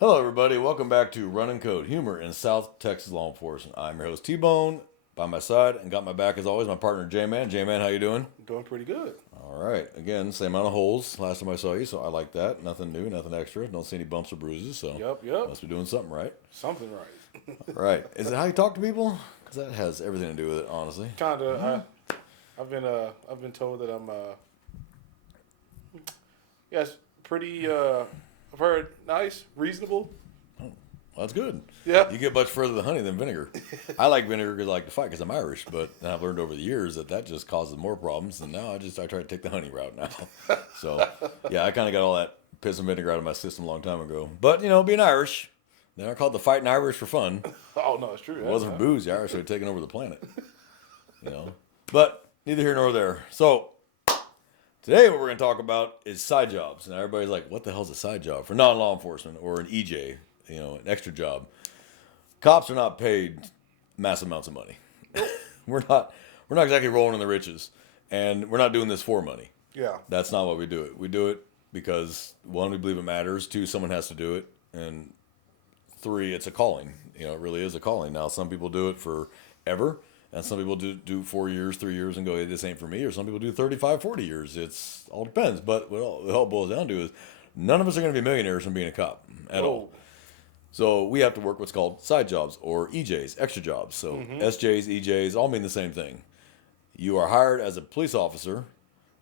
Hello, everybody. Welcome back to Running Code Humor in South Texas Law Enforcement. I'm your host T-Bone. By my side and got my back as always, my partner J-Man. J-Man, how you doing? Doing pretty good. All right. Again, same amount of holes last time I saw you, so I like that. Nothing new, nothing extra. Don't see any bumps or bruises, so Yep. must be doing something right. Something right. All right. Is it how you talk to people? Because that has everything to do with it, honestly. Kinda. I've been told that I'm yes, pretty I've heard nice, reasonable. Well, that's good. Yeah. You get much further than honey than vinegar. I like vinegar because I like to fight because I'm Irish, but I've learned over the years that just causes more problems. And now I try to take the honey route now. So yeah, I kind of got all that piss and vinegar out of my system a long time ago. But being Irish, they're called the fighting Irish for fun. Oh no, it's true. If it wasn't for booze, the Irish would have taken over the planet. But neither here nor there. So today, what we're going to talk about is side jobs. And everybody's like, what the hell's a side job? For non-law enforcement or an EJ, an extra job. Cops are not paid massive amounts of money. we're not exactly rolling in the riches. And we're not doing this for money. Yeah. That's not why we do it. We do it because, one, we believe it matters. Two, someone has to do it. And three, it's a calling. It really is a calling. Now, some people do it forever. And some people do 4 years, 3 years and go, hey, this ain't for me. Or some people do 35, 40 years. It's all depends. But what it all boils down to is none of us are going to be millionaires from being a cop at all. So we have to work what's called side jobs or EJs, extra jobs. So SJs, EJs, all mean the same thing. You are hired as a police officer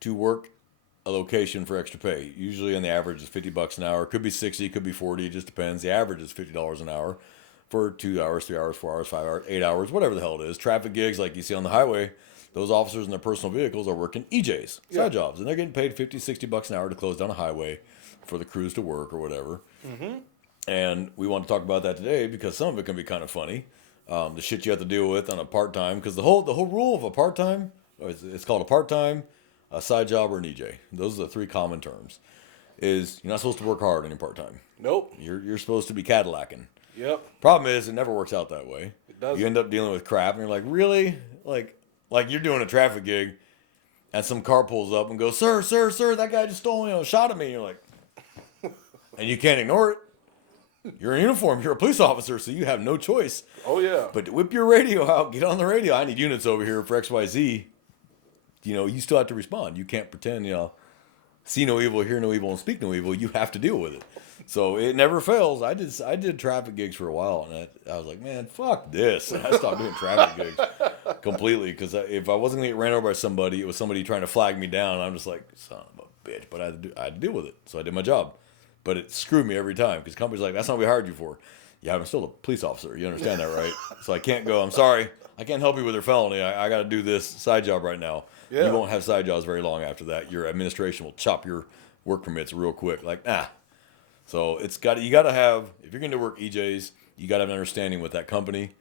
to work a location for extra pay. Usually on the average is $50 an hour. It could be 60, it could be 40, it just depends. The average is $50 an hour for 2 hours, 3 hours, 4 hours, 5 hours, 8 hours, whatever the hell it is. Traffic gigs like you see on the highway, those officers in their personal vehicles are working EJs, side jobs, and they're getting paid $50, $60 an hour to close down a highway for the crews to work or whatever. And we want to talk about that today because some of it can be kind of funny. The shit you have to deal with on a part-time, because the whole rule of a part-time, it's called a part-time, a side job, or an EJ. Those are the three common terms. Is you're not supposed to work hard on your part-time. Nope. You're supposed to be Cadillacing. Yep. Problem is, it never works out that way. It doesn't. You end up dealing with crap, and you're like, really? Like you're doing a traffic gig, and some car pulls up and goes, sir, that guy just stole, shot at me. And you're like, and you can't ignore it. You're in uniform. You're a police officer, so you have no choice. Oh yeah. But to whip your radio out, get on the radio. I need units over here for XYZ. You still have to respond. You can't pretend, see no evil, hear no evil, and speak no evil. You have to deal with it. So it never fails. I did traffic gigs for a while, and I was like, man, fuck this. And I stopped doing traffic gigs completely because if I wasn't going to get ran over by somebody, it was somebody trying to flag me down. I'm just like, son of a bitch. But I had to deal with it. So I did my job. But it screwed me every time because companies like, that's not what we hired you for. Yeah, I'm still a police officer. You understand that, right? So I can't go, I'm sorry. I can't help you with your felony. I got to do this side job right now. Yeah. You won't have side jobs very long after that. Your administration will chop your work permits real quick. Like, nah. So you got to have, if you're going to work EJs, you got to have an understanding with that company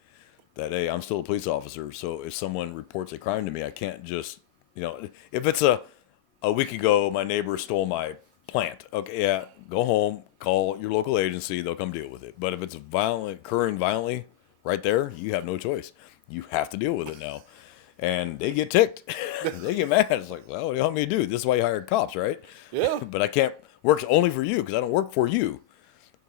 that, hey, I'm still a police officer. So if someone reports a crime to me, I can't just, if it's a week ago, my neighbor stole my plant. Okay, yeah, go home, call your local agency, they'll come deal with it. But if it's occurring violently right there, you have no choice. You have to deal with it now. And they get ticked. They get mad. It's like, well, what do you want me to do? This is why you hired cops, right? Yeah. But I can't work only for you because I don't work for you.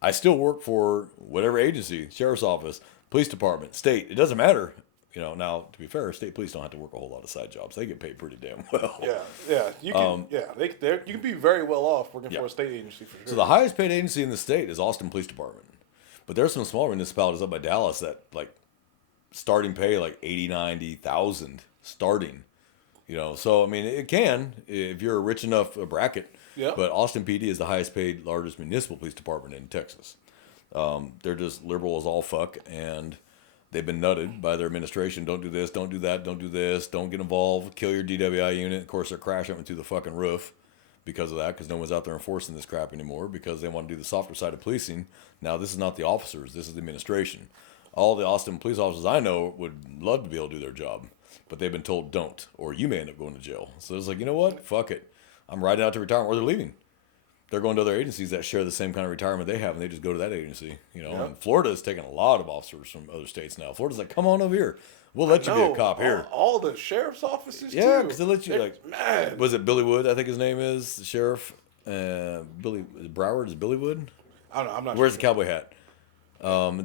I still work for whatever agency, sheriff's office, police department, state. It doesn't matter. Now, to be fair, state police don't have to work a whole lot of side jobs. They get paid pretty damn well. Yeah. You can. You can be very well off working for a state agency for sure. So the highest paid agency in the state is Austin Police Department. But there's some smaller municipalities up by Dallas that starting pay like 80, 90,000 starting. So I mean it can if you're a rich enough bracket. Yeah. But Austin PD is the highest paid, largest municipal police department in Texas. They're just liberal as all fuck, and they've been nutted by their administration. Don't do this, don't do that, don't do this, don't get involved, kill your DWI unit. Of course, they're crashing into the fucking roof because of that, because no one's out there enforcing this crap anymore because they want to do the softer side of policing. Now, this is not the officers, this is the administration. All the Austin police officers I know would love to be able to do their job, but they've been told don't, or you may end up going to jail. So it's like, you know what? Fuck it. I'm riding out to retirement, or they're leaving. They're going to other agencies that share the same kind of retirement they have, and they just go to that agency. And Florida's taking a lot of officers from other states now. Florida's like, come on over here. We'll let you be a cop here. All the sheriff's offices, Yeah, too. because they let you, Man. was it Billy Wood, I think his name is, the sheriff? Billy Broward is Billy Wood? I don't know. I'm not Wears the sure. cowboy hat.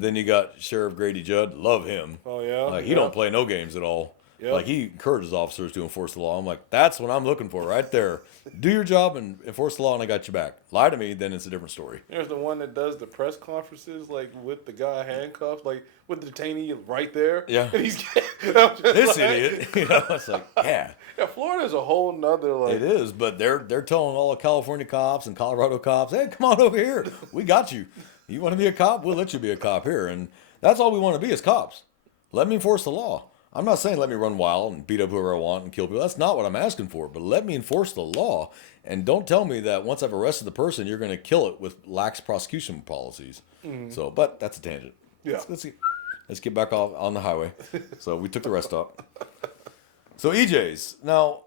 Then you got Sheriff Grady Judd. Love him. Oh, yeah? Like, he Yeah. don't play no games at all. Yeah. Like, he encourages officers to enforce the law. I'm like, that's what I'm looking for right there. Do your job and enforce the law, and I got your back. Lie to me, then it's a different story. There's the one that does the press conferences, like with the guy handcuffed, like with the detainee right there. Yeah. And he's This idiot. You know, it's like, yeah. Yeah, Florida's a whole nother like. It is, but they're telling all the California cops and Colorado cops, hey, come on over here. We got you. You want to be a cop? We'll let you be a cop here. And that's all we want to be as cops. Let me enforce the law. I'm not saying let me run wild and beat up whoever I want and kill people. That's not what I'm asking for. But let me enforce the law. And don't tell me that once I've arrested the person, you're going to kill it with lax prosecution policies. So, but that's a tangent. Yeah. Let's get back off on the highway. So we took the rest stop. So EJs. Now,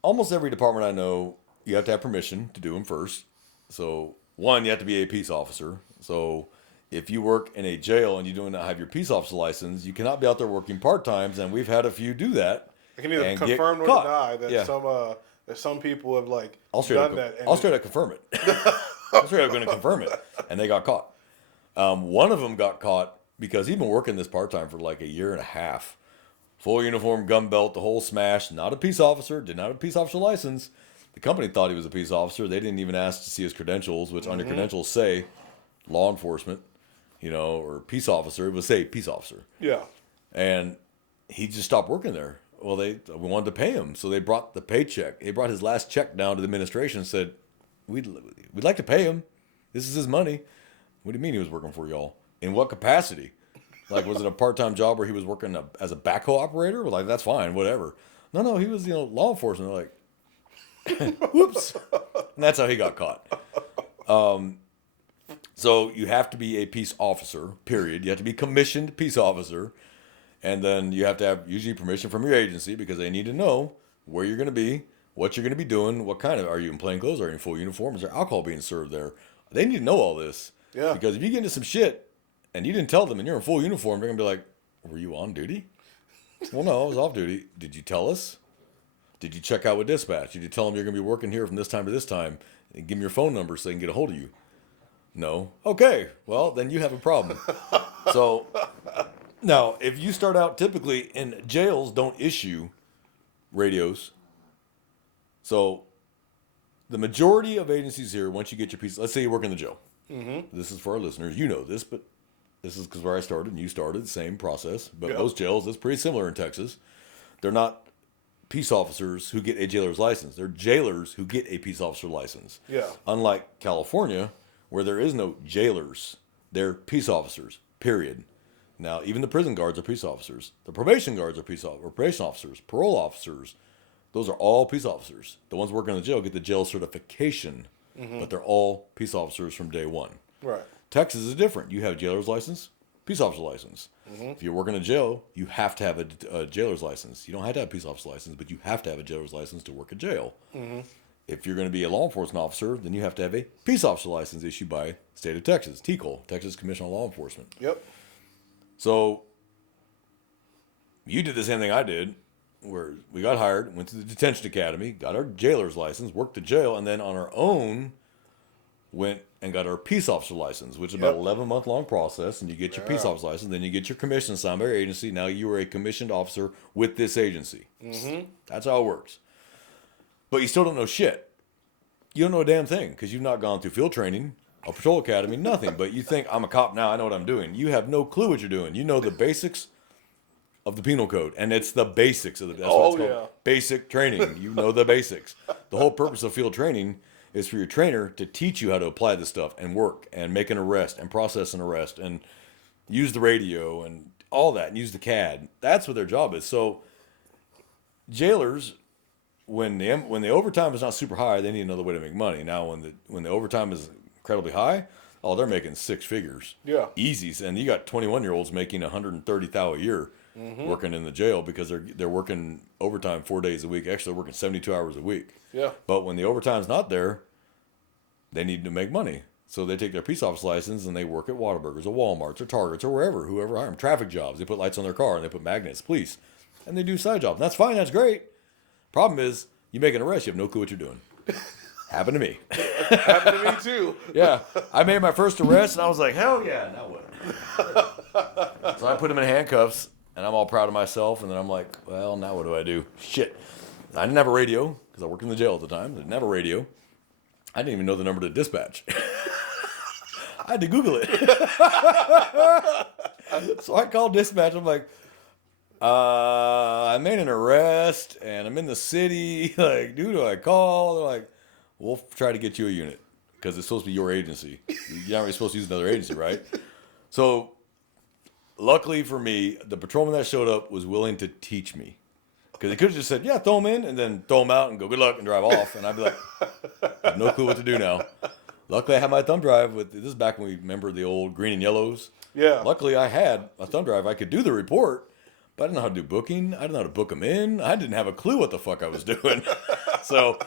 almost every department I know, you have to have permission to do them first. So, one, you have to be a peace officer. So, if you work in a jail and you do not have your peace officer license, you cannot be out there working part-times, and we've had a few do that. I can either and get confirm or caught. deny that Yeah. some people have like I'll straight done up, that. And I'll straight up confirm it. I'm straight up going to confirm it. And they got caught. One of them got caught because he'd been working this part-time for like a year and a half. Full uniform, gun belt, the whole smash. Not a peace officer, did not have a peace officer license. The company thought he was a peace officer. They didn't even ask to see his credentials, which on your credentials say law enforcement, or peace officer. It would say peace officer. Yeah. And he just stopped working there. Well, we wanted to pay him, so they brought the paycheck. They brought his last check down to the administration and said, we'd like to pay him. This is his money. What do you mean he was working for y'all? In what capacity? Like, was it a part-time job where he was working as a backhoe operator? Well, like, that's fine, whatever. No, he was, law enforcement. They're like, whoops. And that's how he got caught. So you have to be a peace officer, period. You have to be commissioned peace officer. And then you have to have usually permission from your agency because they need to know where you're going to be, what you're going to be doing, what kind of, are you in plain clothes, are you in full uniform, is there alcohol being served there? They need to know all this. Yeah. Because if you get into some shit and you didn't tell them and you're in full uniform, they're going to be like, were you on duty? Well, no, I was off duty. Did you tell us? Did you check out with dispatch? Did you tell them you're going to be working here from this time to this time? And give them your phone number so they can get a hold of you. No. Okay. Well, then you have a problem. So now, if you start out typically in jails, don't issue radios. So the majority of agencies here, once you get your piece, let's say you work in the jail. Mm-hmm. This is for our listeners. You know this, but this is because where I started and you started, same process. But Yeah. most jails, it's pretty similar in Texas. They're not peace officers who get a jailer's license. They're jailers who get a peace officer license. Yeah. Unlike California, where there is no jailers, they're peace officers, period. Now, even the prison guards are peace officers. The probation guards are probation officers. Parole officers, those are all peace officers. The ones working in the jail get the jail certification, but they're all peace officers from day one. Right. Texas is different. You have a jailer's license, peace officer license. If you work in a jail, you have to have a jailer's license. You don't have to have a peace officer license, but you have to have a jailer's license to work a jail. If you're going to be a law enforcement officer, then you have to have a peace officer license issued by the state of Texas, TCOL, Texas Commission on Law Enforcement. Yep. So you did the same thing I did, where we got hired, went to the detention academy, got our jailer's license, worked the jail, and then on our own went and got our peace officer license, which is about Yep. 11-month long process. And you get your peace officer license, then you get your commission signed by your agency. Now you are a commissioned officer with this agency. That's how it works. But you still don't know shit. You don't know a damn thing because you've not gone through field training, a patrol academy, nothing. But you think, I'm a cop now, I know what I'm doing. You have no clue what you're doing. You know the basics of the penal code, and it's the basics of the. That's what it's called. yeah. Basic training. You know the basics. The whole purpose of field training is for your trainer to teach you how to apply this stuff and work and make an arrest and process an arrest and use the radio and all that and use the CAD. That's what their job is. So jailers, when the overtime is not super high, they need another way to make money. Now, when the overtime is incredibly high, oh, they're making six figures. Yeah. Easy. And you got 21-year-olds making $130,000 a year working in the jail because they're working overtime 4 days a week. Actually, they're working 72 hours a week. Yeah. But when the overtime's not there, they need to make money. So they take their peace officer license and they work at Whataburgers or Walmarts or Targets or whoever hire them. Traffic jobs. They put lights on their car and they put magnets, police. And they do side jobs. And that's fine. That's great. Problem is, you make an arrest, you have no clue what you're doing. Happened to me. Happened to me too. Yeah, I made my first arrest, and I was like, hell yeah, now what? So I put him in handcuffs, and I'm all proud of myself, and then I'm like, well, now what do I do? Shit. I didn't have a radio, because I worked in the jail at the time. I didn't have a radio. I didn't even know the number to dispatch. I had to Google it. So I called dispatch. I'm like, I made an arrest, and I'm in the city. Like, who do I call? They're like, we'll try to get you a unit because it's supposed to be your agency. You're not really supposed to use another agency, right? So, luckily for me, the patrolman that showed up was willing to teach me. Because he could have just said, yeah, throw him in, and then throw him out and go, good luck, and drive off. And I'd be like, I have no clue what to do now. Luckily, I had my thumb drive. This is back when we remember the old green and yellows. Yeah. Luckily, I had a thumb drive. I could do the report, but I didn't know how to do booking. I didn't know how to book them in. I didn't have a clue what the fuck I was doing. So,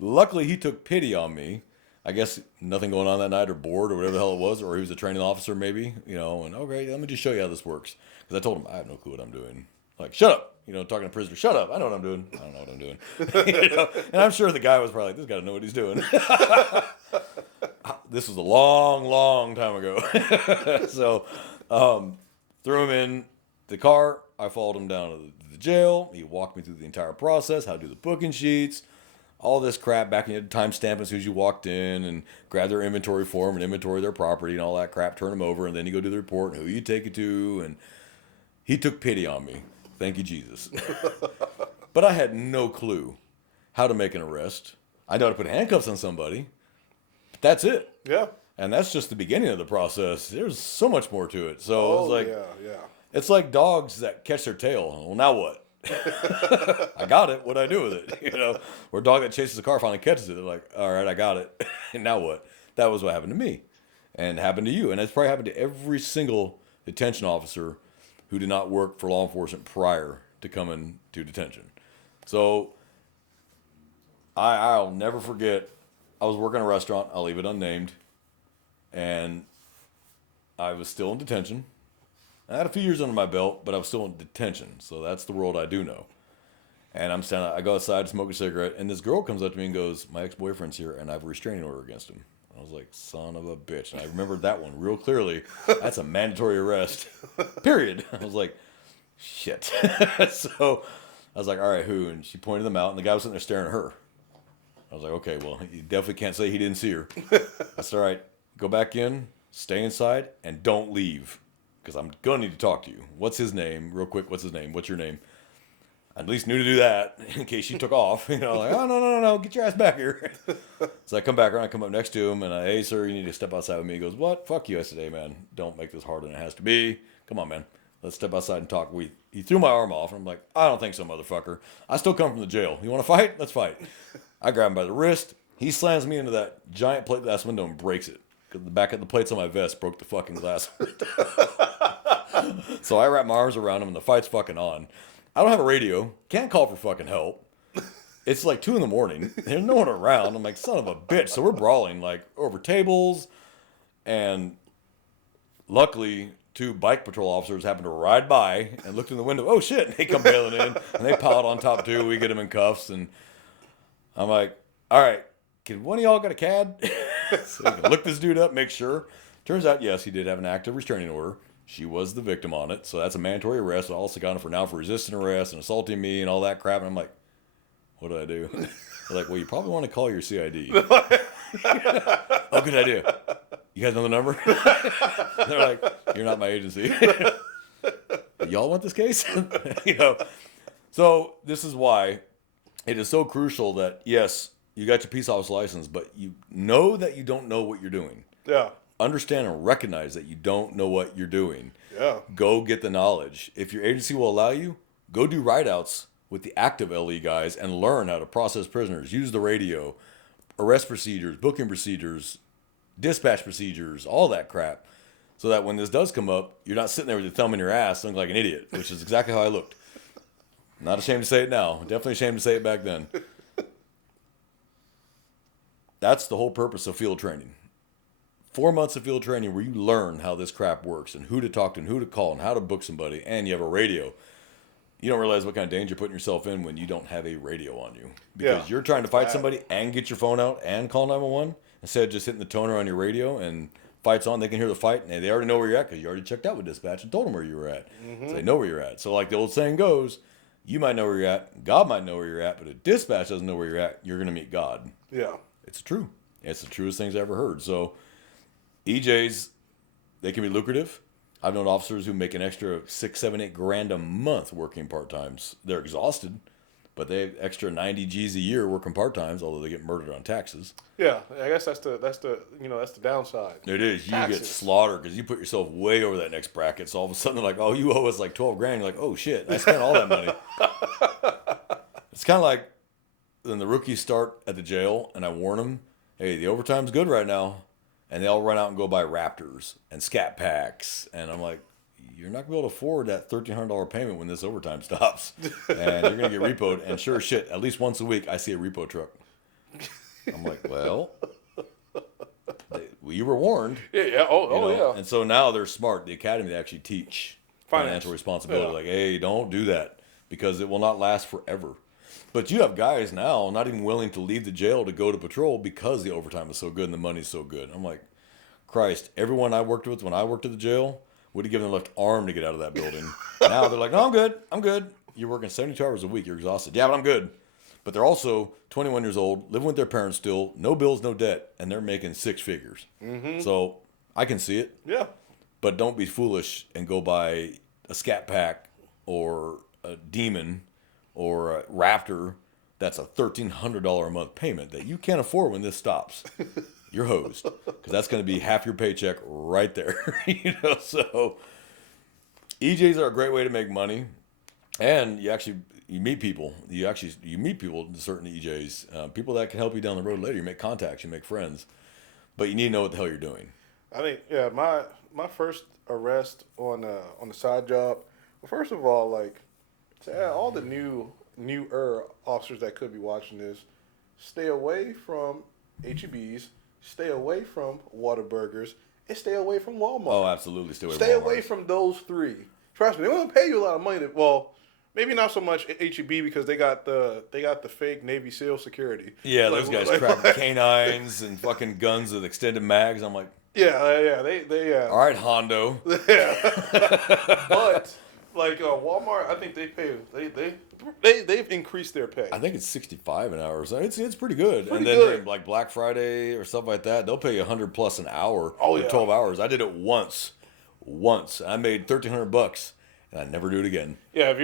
luckily, he took pity on me. I guess nothing going on that night or bored or whatever the hell it was, or he was a training officer maybe, and okay, let me just show you how this works. Because I told him, I have no clue what I'm doing. Like, shut up. Talking to prisoners, shut up. I know what I'm doing. I don't know what I'm doing. And I'm sure the guy was probably like, this guy doesn't know what he's doing. This was a long, long time ago. So, threw him in the car. I followed him down to the jail. He walked me through the entire process, how to do the booking sheets, all this crap. Back in the timestamp as soon as you walked in and grab their inventory form and inventory their property and all that crap, turn them over, and then you go do the report and who you take it to. And he took pity on me. Thank you, Jesus. But I had no clue how to make an arrest. I know how to put handcuffs on somebody. But that's it. Yeah. And that's just the beginning of the process. There's so much more to it. So it's like, yeah. it's like dogs that catch their tail. Well, now what? I got it. What do I do with it? Or a dog that chases a car finally catches it. They're like, all right, I got it. And now what? That was what happened to me and happened to you. And it's probably happened to every single detention officer who did not work for law enforcement prior to coming to detention. So I'll never forget, I was working in a restaurant, I'll leave it unnamed, and I was still in detention. I had a few years under my belt, but I was still in detention, so that's the world I do know. And I'm standing, I go outside to smoke a cigarette, and this girl comes up to me and goes, my ex-boyfriend's here, and I have a restraining order against him. I was like, son of a bitch. And I remembered that one real clearly. That's a mandatory arrest. Period. I was like, shit. So I was like, all right, who? And she pointed them out, and the guy was sitting there staring at her. I was like, okay, well, you definitely can't say he didn't see her. I said, all right, go back in, stay inside, and don't leave. Because I'm going to need to talk to you. What's his name? Real quick, what's his name? What's your name? I at least knew to do that in case she took off. Like, oh, no, get your ass back here. So I come back around, I come up next to him, and hey, sir, you need to step outside with me. He goes, what? Fuck you. I said, hey, man, don't make this harder than it has to be. Come on, man. Let's step outside and talk. He threw my arm off, and I'm like, I don't think so, motherfucker. I still come from the jail. You want to fight? Let's fight. I grab him by the wrist. He slams me into that giant plate glass window and breaks it. Because the back of the plates on my vest broke the fucking glass. So I wrap my arms around him, and the fight's fucking on. I don't have a radio. Can't call for fucking help. It's like 2 a.m. There's no one around. I'm like, son of a bitch. So we're brawling like over tables. And luckily, 2 bike patrol officers happened to ride by and looked in the window. Oh, shit. And they come bailing in. And they piled on top, too. We get them in cuffs. And I'm like, all right, can one of y'all got a CAD? So we can look this dude up, make sure. Turns out, yes, he did have an active restraining order. She was the victim on it, so that's a mandatory arrest. I also got him for resisting arrest and assaulting me and all that crap. And I'm like, what do I do? They're like, well, you probably want to call your CID. Oh, good idea. You guys know the number? They're like, you're not my agency. Y'all want this case? So this is why it is so crucial that, yes, you got your peace officer license, but you know that you don't know what you're doing. Yeah. Understand and recognize that you don't know what you're doing. Yeah. Go get the knowledge. If your agency will allow you, go do write-outs with the active LE guys and learn how to process prisoners, use the radio, arrest procedures, booking procedures, dispatch procedures, all that crap. So that when this does come up, you're not sitting there with your thumb in your ass looking like an idiot, which is exactly how I looked. Not ashamed to say it now. Definitely ashamed to say it back then. That's the whole purpose of field training. 4 months of field training where you learn how this crap works and who to talk to and who to call and how to book somebody, and you have a radio. you don't realize what kind of danger you're putting yourself in when you don't have a radio on you. Because Yeah. you're trying to fight somebody and get your phone out and call 911 instead of just hitting the toner on your radio and fight's on. They can hear the fight and they already know where you're at because you already checked out with dispatch and told them where you were at. So they know where you're at. So like the old saying goes, you might know where you're at, God might know where you're at, but if dispatch doesn't know where you're at, you're going to meet God. Yeah. It's true. It's the truest things I ever heard. So EJs, they can be lucrative. I've known officers who make an extra 6, 7, 8 grand a month working part-times. They're exhausted, but they have extra 90 G's a year working part-times, although they get murdered on taxes. Yeah. I guess that's the downside. It is. You get Taxes. slaughtered because you put yourself way over that next bracket. So all of a sudden they're like, oh, you owe us like 12 grand. You're like, oh, shit, I spent all that money. It's kind of like when the rookies start at the jail and I warn them, hey, the overtime's good right now. And they all run out and go buy Raptors and Scat Packs. And I'm like, you're not going to be able to afford that $1,300 payment when this overtime stops. And you're going to get repoed. And sure as shit, at least once a week, I see a repo truck. I'm like, well, you were warned. Yeah. Yeah. Yeah. And so now they're smart. The academy, they actually teach financial responsibility. Yeah. Like, hey, don't do that because it will not last forever. But you have guys now not even willing to leave the jail to go to patrol because the overtime is so good and the money's so good. I'm like, Christ, everyone I worked with when I worked at the jail would have given a left arm to get out of that building. Now they're like, no, I'm good. You're working 72 hours a week. You're exhausted. Yeah, but I'm good. But they're also 21 years old, living with their parents still, no bills, no debt, and they're making 6 figures. So I can see it. Yeah. But don't be foolish and go buy a Scat Pack or a Demon or a Raptor that's a $1,300 a month payment that you can't afford when this stops. You're hosed because that's going to be half your paycheck right there. So EJs are a great way to make money, and you meet people. You meet people in certain EJs, people that can help you down the road later. You make contacts, you make friends, but you need to know what the hell you're doing. I think my first arrest on the side job. Well, first of all, like to all the newer officers that could be watching this, stay away from HEBs, stay away from Whataburgers, and stay away from Walmart. Oh, absolutely, stay away. Stay away from those 3. Trust me, they won't pay you a lot of money. Maybe not so much HEB because they got the fake Navy SEAL security. Yeah, those guys crack canines and fucking guns with extended mags. I'm like, yeah, they all right, Hondo. Yeah, but like Walmart, I think they pay. They've increased their pay. I think it's 65 an hour. So it's pretty good. Pretty and then good. like Black Friday or stuff like that, they'll pay you $100+ an hour Oh, for yeah. 12 hours. I did it once. I made $1,300, and I never do it again. Yeah, if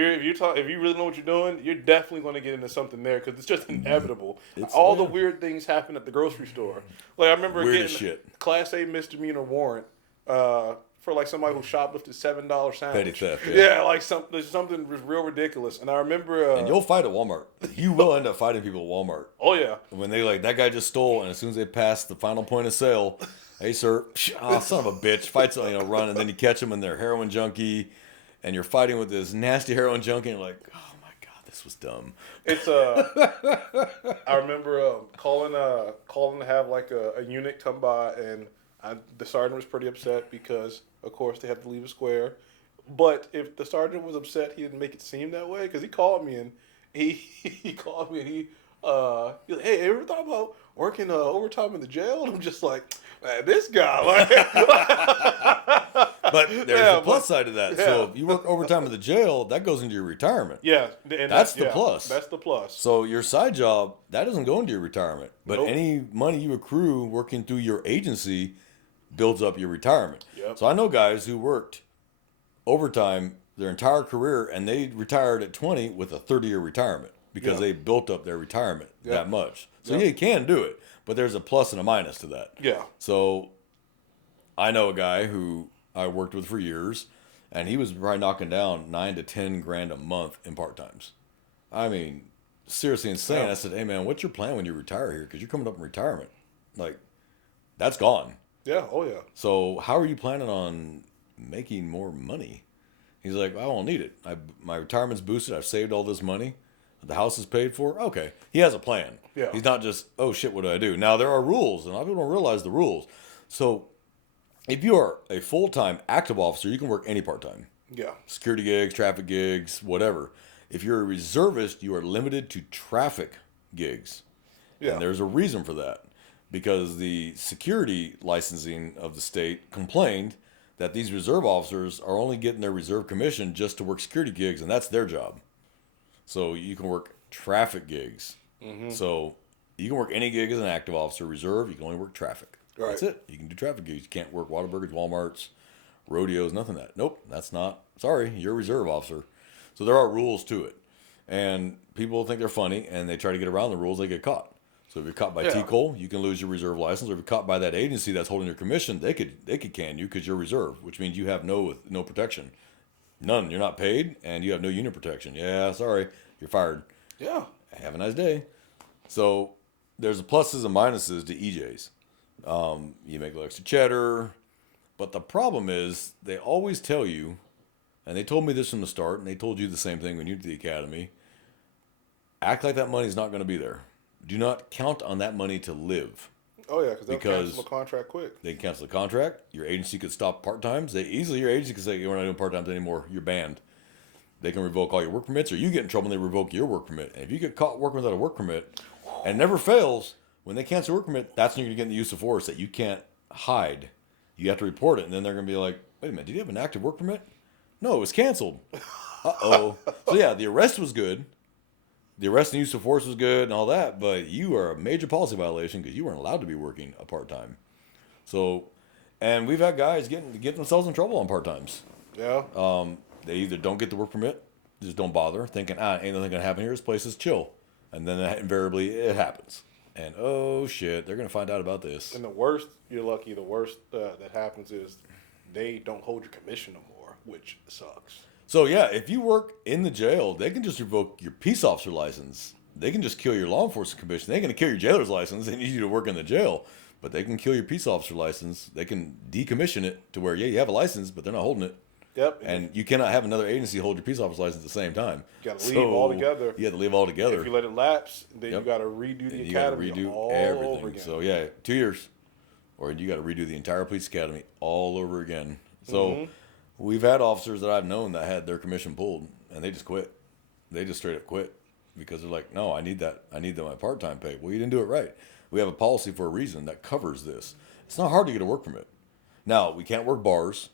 you really know what you're doing, you're definitely going to get into something there because it's just inevitable. It's- All yeah. the weird things happen at the grocery store. Like I remember Weird as getting shit. a Class A misdemeanor warrant for like somebody who shoplifted $7 sandwich. Petty theft, Yeah, yeah. like something real ridiculous. And I remember. And you'll fight at Walmart. You will end up fighting people at Walmart. Oh yeah. When they like, that guy just stole, and as soon as they pass the final point of sale, hey, sir, oh, son of a bitch, fights, run, and then you catch them and they're heroin junkie, and you're fighting with this nasty heroin junkie, and you're like, oh my God, this was dumb. It's I remember calling to have like a unit come by, and the sergeant was pretty upset because of course they had to leave a square. But if the sergeant was upset, he didn't make it seem that way because he called me and he called me and he's like, hey, ever thought about working overtime in the jail? And I'm just like, man, this guy. But there's the plus side of that. Yeah. So if you work overtime in the jail, that goes into your retirement. Yeah, and That's the plus. That's the plus. So your side job, that doesn't go into your retirement. But Nope. any money you accrue working through your agency builds up your retirement. Yep. So I know guys who worked overtime their entire career and they retired at 20 with a 30-year retirement because Yeah. they built up their retirement Yep. that much. So Yep. yeah, you can do it, but there's a plus and a minus to that. Yeah. So I know a guy who I worked with for years, and he was probably knocking down 9 to 10 grand a month in part-times. I mean, seriously insane. Yeah. I said, hey man, what's your plan when you retire here? Because you're coming up in retirement. Like, that's gone. Yeah. Oh yeah. So how are you planning on making more money? He's like, I won't need it. My retirement's boosted. I've saved all this money. The house is paid for. Okay. He has a plan. Yeah. He's not just, oh shit, what do I do? Now there are rules, and a lot of people don't realize the rules. So if you are a full-time active officer, you can work any part-time. Yeah. Security gigs, traffic gigs, whatever. If you're a reservist, you are limited to traffic gigs. Yeah. And there's a reason for that. Because the security licensing of the state complained that these reserve officers are only getting their reserve commission just to work security gigs, and that's their job. So you can work traffic gigs. So you can work any gig as an active officer. Reserve, you can only work traffic. Right. That's it. You can do traffic gigs. You can't work Whataburgers, Walmarts, rodeos, nothing of that. Nope, that's not. Sorry, you're a reserve officer. So there are rules to it. And people think they're funny, and they try to get around the rules, they get caught. So if you're caught by Yeah. TCOL, you can lose your reserve license. Or if you're caught by that agency that's holding your commission, they could can you because you're reserve, which means you have no protection. None. You're not paid, and you have no unit protection. Yeah, sorry, you're fired. Yeah. Have a nice day. So there's the pluses and minuses to EJs. You make a little extra cheddar, but the problem is they always tell you, and they told me this from the start, and they told you the same thing when you did the academy. Act like that money's not going to be there. Do not count on that money to live. Oh yeah, they'll Because- cancel the contract quick. They can cancel the contract. Your agency could stop part-times. Your agency could say, we're not doing part-times anymore. You're banned. They can revoke all your work permits, or you get in trouble and they revoke your work permit. And if you get caught working without a work permit, and it never fails, when they cancel your work permit, that's when you're going to get in the use of force that you can't hide. You have to report it, and then they're going to be like, wait a minute, did you have an active work permit? No, it was canceled. Uh-oh. So yeah, the arrest was good. The arrest and use of force was good and all that, but you are a major policy violation because you weren't allowed to be working a part-time. So, and we've had guys get themselves in trouble on part-times. Yeah. They either don't get the work permit, just don't bother, thinking, ain't nothing gonna happen here. This place is chill, and then invariably it happens. And oh shit, they're gonna find out about this. And the worst, you're lucky. The worst that happens is they don't hold your commission no more, which sucks. So yeah, if you work in the jail, they can just revoke your peace officer license. They can just kill your law enforcement commission. They're gonna kill your jailer's license. They need you to work in the jail, but they can kill your peace officer license. They can decommission it to where you have a license, but they're not holding it. Yep. And you cannot have another agency hold your peace officer license at the same time. You gotta leave altogether. You have to leave altogether. If you let it lapse, then Yep. you got to redo the You got to academy redo all everything. over again. So yeah, 2 years, or you got to redo the entire police academy all over again. So we've had officers that I've known that had their commission pulled, and they just quit. They just straight up quit because they're like, no, I need that. I need my part-time pay. Well, you didn't do it right. We have a policy for a reason that covers this. It's not hard to get a work permit. Now we can't work bars.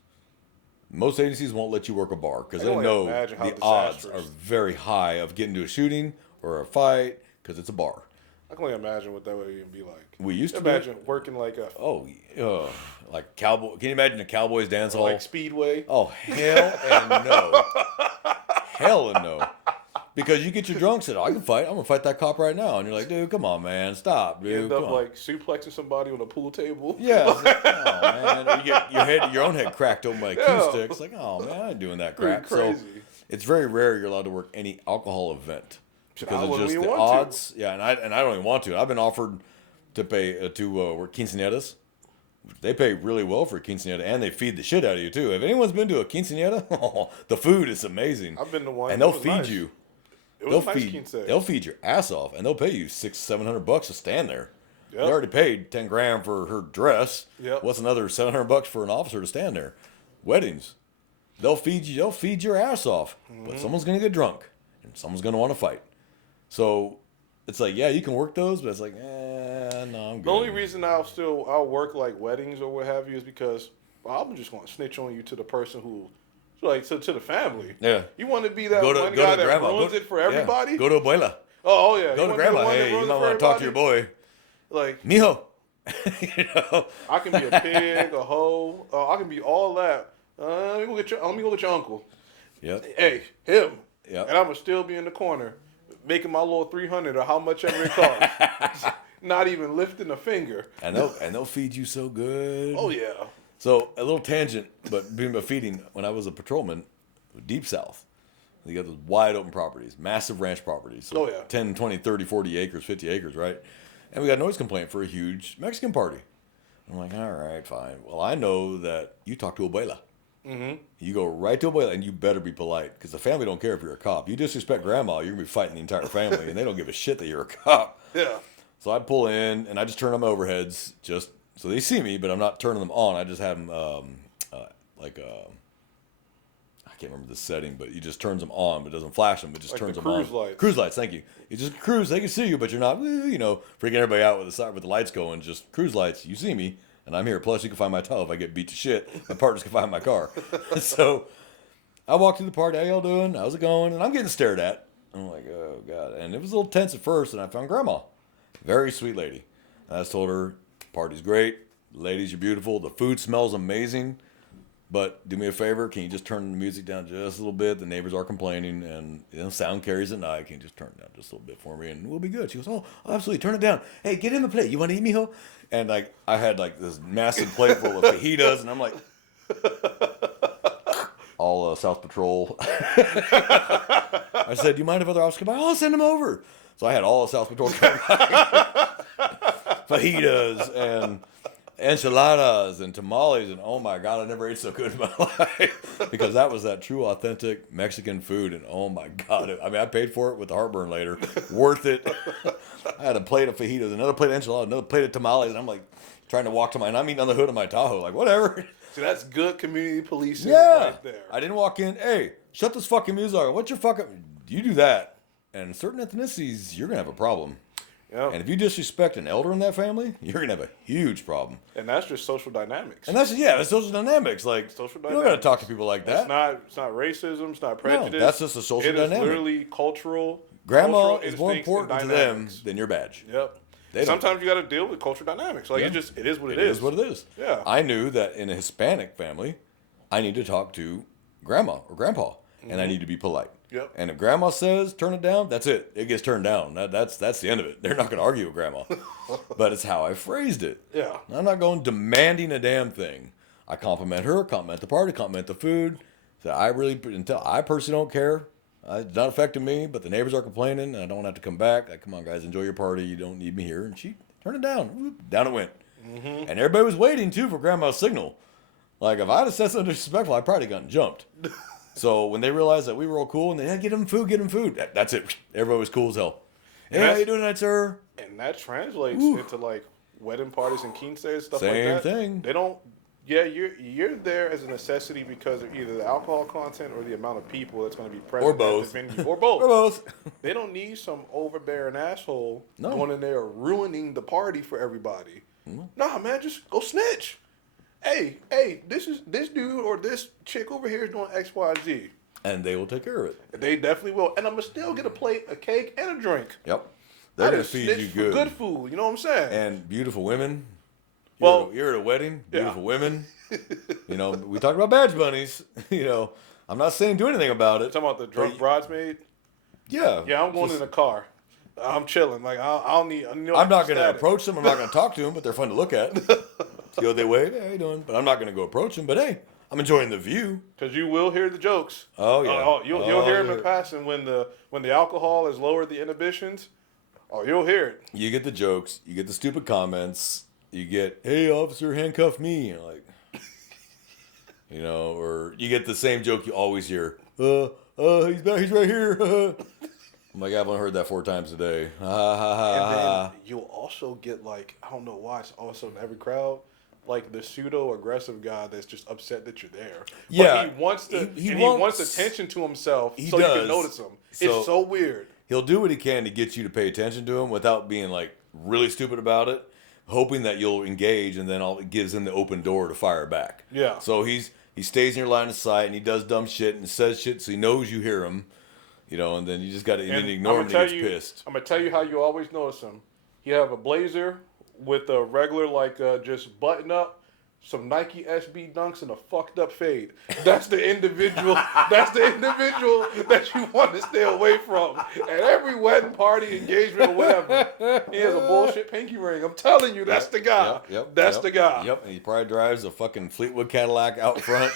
Most agencies won't let you work a bar because I they can know only imagine how the odds are disastrous. very high of getting to a shooting or a fight because it's a bar. I can only imagine what that would even be like. We used to do it. imagine working like a Like cowboy. Can you imagine a Cowboys dance hall? like Speedway. Oh hell and no, hell and no. Because you get your drunk said, I can fight. I'm gonna fight that cop right now, and you're like, dude, come on, man, stop, You dude. end Come up on. like suplexing somebody on a pool table. Yeah, it's like, oh man, or you get your own head cracked open by a cue Yeah. stick. It's like, oh man, I ain't doing that Pretty crap. So crazy. it's very rare you're allowed to work any alcohol event because I it's wouldn't just even the want to. odds. Yeah, and I don't even want to. I've been offered to pay to work quinceañeras. They pay really well for a quinceañera, and they feed the shit out of you too. If anyone's been to a quinceañera, the food is amazing. I've been to one, and it they'll was feed nice. you. It They'll was a nice feed. quince. They'll feed your ass off, and they'll pay you $600-700 to stand there. Yep. They already paid $10,000 for her dress. Yep. What's another $700 for an officer to stand there? Weddings. They'll feed you. They'll feed your ass off. Mm-hmm. But someone's gonna get drunk, and someone's gonna want to fight. So it's like, yeah, you can work those, but it's like, no, I'm good. The only reason I'll work like weddings or what have you is because I'm just going to snitch on you to the person who, like, to the family. Yeah. You want to be that Go to one guy that grandma. ruins Go- it for yeah. everybody? Go to abuela. Oh yeah. Go You to wanna be the grandma. one that Hey, you ruins might it for want to talk to your everybody? boy, Like, mijo. You know. I can be a pig, a hoe. I can be all that. Let me go get your uncle. Yep. Hey, him. Yep. And I'm gonna still be in the corner, making my little 300 or how much ever it costs. Not even lifting a finger. And they'll feed you so good. Oh yeah. So a little tangent, but being about feeding, when I was a patrolman, deep south, you got those wide open properties, massive ranch properties. So Oh, yeah. 10, 20, 30, 40 acres, 50 acres, right? And we got a noise complaint for a huge Mexican party. I'm like, all right, fine. Well, I know that you talk to abuela. Mm-hmm. You go right to abuela, and you better be polite, because the family don't care if you're a cop. You disrespect grandma, you're going to be fighting the entire family, and they don't give a shit that you're a cop. Yeah. So I pull in, and I just turn on my overheads, just so they see me, but I'm not turning them on. I just have them, I can't remember the setting, but he just turns them on, but doesn't flash them, but just Like turns the them on. cruise lights. Cruise lights, thank you. You just cruise, they can see you, but you're not, freaking everybody out with the lights going. Just cruise lights, you see me, and I'm here. Plus, you can find my towel if I get beat to shit. My partners can find my car. So I walked through the party. How y'all doing? How's it going? And I'm getting stared at. I'm like, oh god. And it was a little tense at first, and I found Grandma, very sweet lady. And I just told her, party's great, ladies, you're beautiful. The food smells amazing. But do me a favor, can you just turn the music down just a little bit? The neighbors are complaining, and sound carries at night. Can you just turn it down just a little bit for me, and we'll be good? She goes, oh, absolutely, turn it down. Hey, get him a plate. You want to eat, mijo? And I had this massive plate full of fajitas, and I'm like, all South Patrol. I said, do you mind if other officers come by? Oh, I'll send them over. So I had all of South Patrol come by. Fajitas and enchiladas and tamales, and oh my god, I never ate so good in my life, because that was that true authentic Mexican food. And oh my god, I paid for it with the heartburn later. Worth it. I had a plate of fajitas, another plate of enchiladas, another plate of tamales, and I'm like trying to walk to I'm eating on the hood of my Tahoe, like whatever. So that's good community policing right there. I didn't walk in, hey, shut this fucking music off. What's your fucking, you do that, and certain ethnicities, you're gonna have a problem. Yep. And if you disrespect an elder in that family, you're gonna have a huge problem. And that's just social dynamics. And that's social dynamics. Like, social you don't gotta talk to people like that. It's not racism. It's not prejudice. No, that's just a social dynamic. It is literally cultural. Grandma cultural is more important to them than your badge. Yep. Sometimes you got to deal with cultural dynamics. Like it is what it is. It is what it is. Yeah. I knew that in a Hispanic family, I need to talk to grandma or grandpa, and I need to be polite. Yep. And if grandma says turn it down, that's it. It gets turned down. That's the end of it. They're not going to argue with grandma. But it's how I phrased it. Yeah. I'm not going demanding a damn thing. I compliment her, compliment the party, compliment the food. So I personally don't care. It's not affecting me, but the neighbors are complaining, and I don't have to come back. Like, come on, guys, enjoy your party. You don't need me here. And she turned it down. Whoop, down it went. Mm-hmm. And everybody was waiting, too, for Grandma's signal. Like, if I'd have said something disrespectful, I'd probably gotten jumped. So when they realized that we were all cool, and they had, get him food. That's it. Everybody was cool as hell. Hey, how you doing tonight, sir? And that translates into, like, wedding parties and quince and stuff like that. Same thing. They don't... Yeah, you're there as a necessity because of either the alcohol content or the amount of people that's going to be present. Or both. At the venue. Or both. Or both. They don't need some overbearing asshole No. going in there ruining the party for everybody. Nah, man, just go snitch. Hey, this dude or this chick over here is doing X, Y, Z. And they will take care of it. They definitely will. And I'm going to still get a plate, a cake, and a drink. Yep. They're going to feed you for good food. You know what I'm saying? And beautiful women. Well, you're at a wedding, beautiful yeah. women. We talked about badge bunnies. I'm not saying do anything about it. Talking about the drunk bridesmaid? Yeah. Yeah, I'm going in the car. I'm chilling. Like, I'm not going to approach them. I'm not going to talk to them, but they're fun to look at. They wave, hey, how you doing? But I'm not going to go approach them. But hey, I'm enjoying the view. Because you will hear the jokes. Oh, yeah. You'll hear them in passing when the alcohol has lowered the inhibitions. Oh, you'll hear it. You get the jokes. You get the stupid comments. You get, hey, officer, handcuff me. And like, or you get the same joke you always hear. He's right here. I'm like, I haven't heard that 4 times a day. And then you'll also get, like, I don't know why, it's also in every crowd, like the pseudo-aggressive guy that's just upset that you're there. Yeah. But he wants attention to himself so you can notice him. It's so weird. He'll do what he can to get you to pay attention to him without being, like, really stupid about it, hoping that you'll engage, and then it gives him the open door to fire back. Yeah. So he stays in your line of sight, and he does dumb shit and says shit so he knows you hear him. And then you just got to ignore him and he gets pissed. I'm going to tell you how you always notice him. You have a blazer with a regular, just button up, some Nike SB Dunks, and a fucked up fade. That's the individual that you want to stay away from. At every wedding party, engagement, or whatever, he has a bullshit pinky ring. I'm telling you, that's the guy. That's the guy. Yep, and he probably drives a fucking Fleetwood Cadillac out front.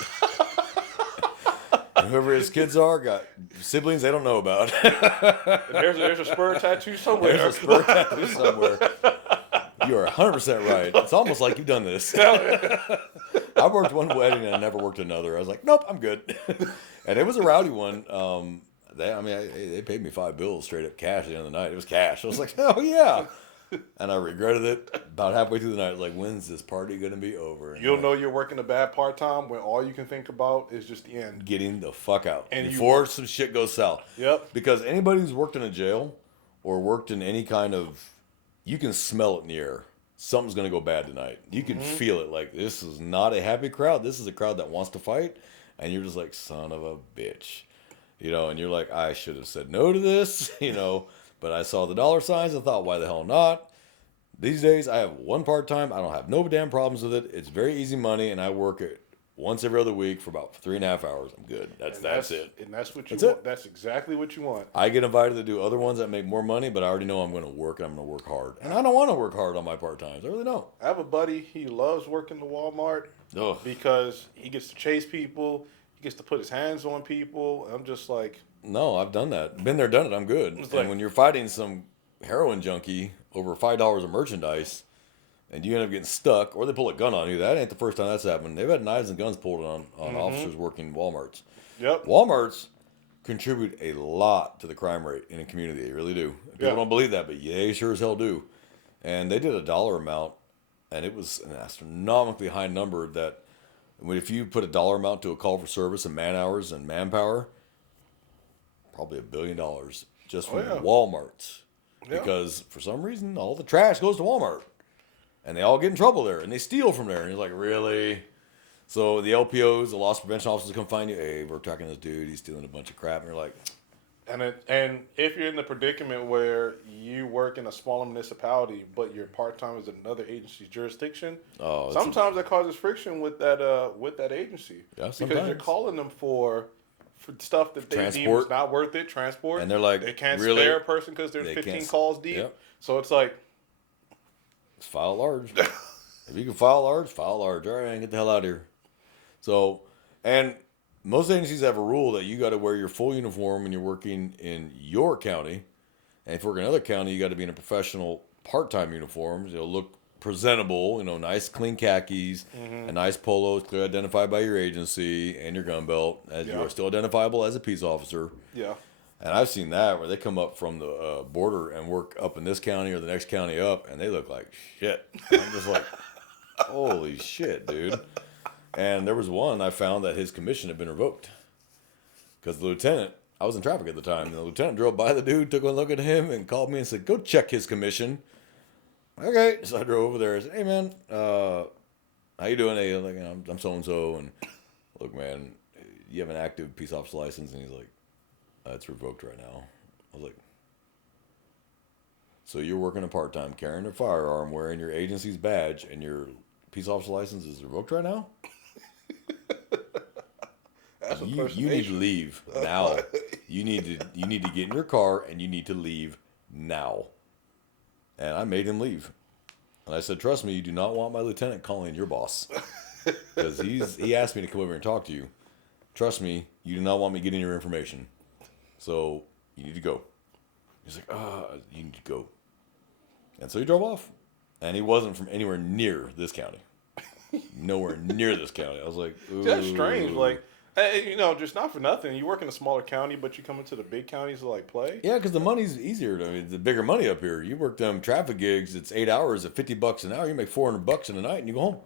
Whoever his kids are got siblings they don't know about. There's a spur tattoo somewhere. There's a spur tattoo somewhere. You are 100% right. It's almost like you've done this. I worked one wedding and I never worked another. I was like, nope, I'm good. And it was a rowdy one. They paid me $5 straight up cash at the end of the night. It was cash. I was like, oh yeah. And I regretted it about halfway through the night. Like, when's this party going to be over? And You'll like, know you're working a bad part time when all you can think about is just the end. getting the fuck out And before some shit goes south. Yep. Because anybody who's worked in a jail or worked in any kind of, you can smell it in the air. Something's going to go bad tonight. You can feel it. Like, this is not a happy crowd. This is a crowd that wants to fight. And you're just like, son of a bitch. You know, and you're like, I should have said no to this, you know. But I saw the dollar signs and thought, why the hell not? These days, I have one part-time. I don't have no damn problems with it. It's very easy money, and I work it once every other week for about 3.5 hours. I'm good. That's it. And that's what you That's want. it. That's exactly what you want. I get invited to do other ones that make more money, but I already know I'm going to work, and I'm going to work hard. And I don't want to work hard on my part-times. I really don't. I have a buddy. He loves working the Walmart Ugh. because he gets to chase people. He gets to put his hands on people. And I'm just like, No, I've done that. Been there, done it. I'm good. It's And like- when you're fighting some heroin junkie over $5 of merchandise, and you end up getting stuck, or they pull a gun on you, that ain't the first time that's happened. They've had knives and guns pulled on officers working Walmarts. yep. Walmarts contribute a lot to the crime rate in a community. They really do. People Yeah. don't believe that, but they sure as hell do. And they did a dollar amount, and it was an astronomically high number that if you put a dollar amount to a call for service and man hours and manpower, probably $1 billion just from yeah. Walmarts. Yeah. Because for some reason, all the trash goes to Walmart. And they all get in trouble there, and they steal from there. And you're like, really? So the LPOs, the loss prevention officers, come find you. Hey, we're tracking this dude. He's stealing a bunch of crap. And you're like, And if you're in the predicament where you work in a smaller municipality, but your part time is in another agency's jurisdiction, oh, sometimes that causes friction with that agency. Yeah, because you're sometimes. calling them for stuff that they deem Transport. is not worth it. Transport, And they're like, they can't really? spare a person because they're They 15 can't- calls deep. Yep. So it's like, file large. If you can file large, file large. All right, get the hell out of here. So, and most agencies have a rule that you got to wear your full uniform when you're working in your county. And if you work in another county, you got to be in a professional part-time uniform. You know, look presentable, you know, nice clean khakis, a nice polo, clearly identified by your agency, and your gun belt, as you Yeah. are still identifiable as a peace officer. yeah, And I've seen that where they come up from the border and work up in this county or the next county up, and they look like shit. I'm just like, holy shit, dude. And there was one I found that his commission had been revoked because the lieutenant, I was in traffic at the time, and the lieutenant drove by the dude, took one look at him, and called me and said, go check his commission. Okay. So I drove over there and said, hey, man, how you doing? Hey, like, I'm so-and-so, and look, man, you have an active peace officer license? And he's like, it's revoked right now. I was like, so you're working a part-time, carrying a firearm, wearing your agency's badge, and your peace officer license is revoked right now? that's You need to leave now. You need to get in your car and you need to leave now. And I made him leave. And I said, trust me, you do not want my lieutenant calling your boss. Because he asked me to come over and talk to you. Trust me, you do not want me getting your information. So you need to go. He's like, you need to go. And so he drove off. And he wasn't from anywhere near this county. Nowhere near this county. I was like, ooh. That's strange. Like, hey, you know, just not for nothing. You work in a smaller county, but you come into the big counties to like play. Yeah, because the money's easier. I mean, the bigger money up here. You work them traffic gigs. It's 8 hours at $50 an hour. You make $400 in a night, and you go home.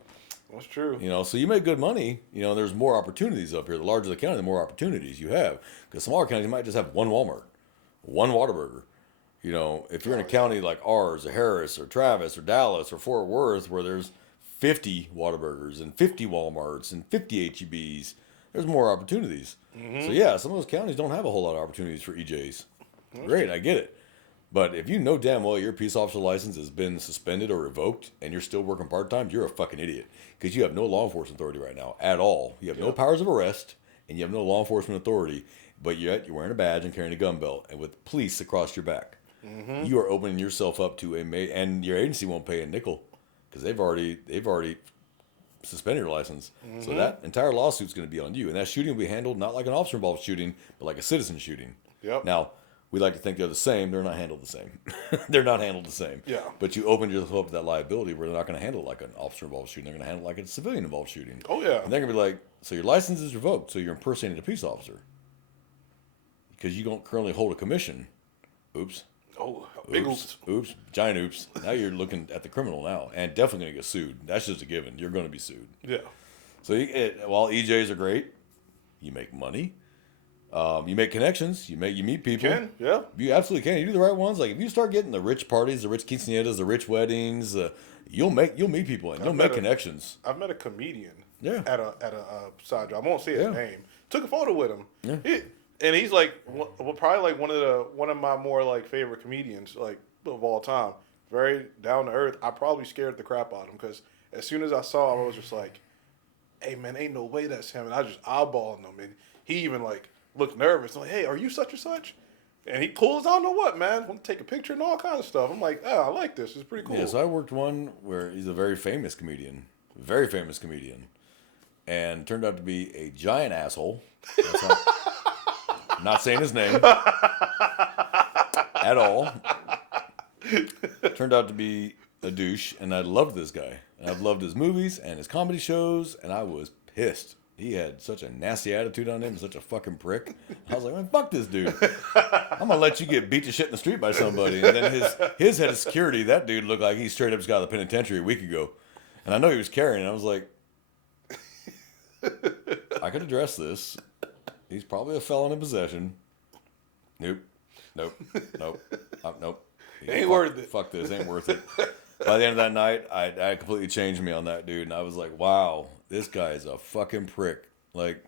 That's true. You know, so you make good money. You know, there's more opportunities up here. The larger the county, the more opportunities you have. Because smaller counties, you might just have one Walmart, one Whataburger. You know, if you're in a county like ours, or Harris, or Travis, or Dallas, or Fort Worth, where there's 50 Whataburgers and 50 Walmarts and 50 HEBs, there's more opportunities. So yeah, some of those counties don't have a whole lot of opportunities for EJs. Great, I get it. But if you know damn well your peace officer license has been suspended or revoked and you're still working part-time, you're a fucking idiot. Because you have no law enforcement authority right now at all. You have no powers of arrest and you have no law enforcement authority, but yet you're wearing a badge and carrying a gun belt and with police across your back. You are opening yourself up to and your agency won't pay a nickel because they've already suspended your license. So that entire lawsuit's going to be on you. And that shooting will be handled not like an officer-involved shooting, but like a citizen shooting. Yep. Now, we like to think they're the same. They're not handled the same. They're not handled the same. Yeah. But you open yourself up to that liability where they're not going to handle it like an officer-involved shooting. They're going to handle it like a civilian-involved shooting. Oh, yeah. And they're going to be like, so your license is revoked, so you're impersonating a peace officer. Because you don't currently hold a commission. Oops. Oh, big oops. Oops, giant oops. Now you're looking at the criminal now, and definitely gonna get sued. That's just a given. You're gonna be sued. Yeah. So while EJs are great, you make money. You make connections. You meet people. Can, yeah. You absolutely can. You do the right ones. Like if you start getting the rich parties, the rich quinceañeras, the rich weddings, you'll meet people and you'll make connections. I've met a comedian. Yeah. At a side job. I won't say his name. Took a photo with him. Yeah. And he's like, probably like one of my more like favorite comedians like of all time. Very down to earth. I probably scared the crap out of him because as soon as I saw him, I was just like, "Hey man, ain't no way that's him." And I just eyeballing him, and he even like looked nervous. I'm like, "Hey, are you such and such?" And he pulls, I don't know what, man. Want to take a picture and all kinds of stuff. I'm like, "Oh, I like this. It's pretty cool." Yeah, so I worked one where he's a very famous comedian, and turned out to be a giant asshole. Not saying his name at all. Turned out to be a douche, and I loved this guy. And I've loved his movies and his comedy shows, and I was pissed. He had such a nasty attitude on him, such a fucking prick. I was like, man, fuck this dude. I'm gonna let you get beat to shit in the street by somebody. And then his head of security, that dude looked like he straight up just got out of the penitentiary a week ago. And I know he was carrying, and I was like, I could address this. He's probably a felon in possession. Nope. Ain't worth it. Fuck this. Ain't worth it. By the end of that night, I completely changed me on that dude. And I was like, wow, this guy is a fucking prick. Like,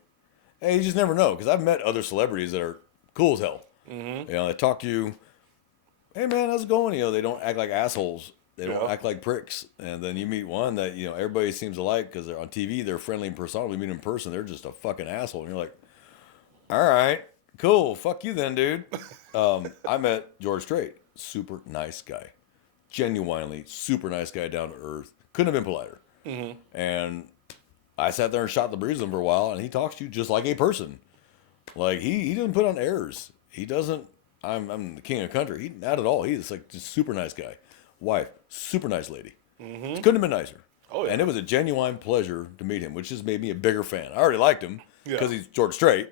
hey, you just never know. Because I've met other celebrities that are cool as hell. Mm-hmm. You know, they talk to you. Hey, man, how's it going? You know, they don't act like assholes. They don't act like pricks. And then you meet one that, you know, everybody seems to like because they're on TV. They're friendly and personable. You meet in person, they're just a fucking asshole. And you're like, all right, cool. Fuck you then, dude. I met George Strait. Super nice guy. Genuinely super nice guy, down to earth. Couldn't have been politer. Mm-hmm. And I sat there and shot the breeze with him for a while, and he talks to you just like a person. Like, he doesn't put on airs. He doesn't, I'm the king of country. Not at all. He's like just super nice guy. Wife, super nice lady. Mm-hmm. Couldn't have been nicer. Oh, yeah. And it was a genuine pleasure to meet him, which just made me a bigger fan. I already liked him because he's George Strait.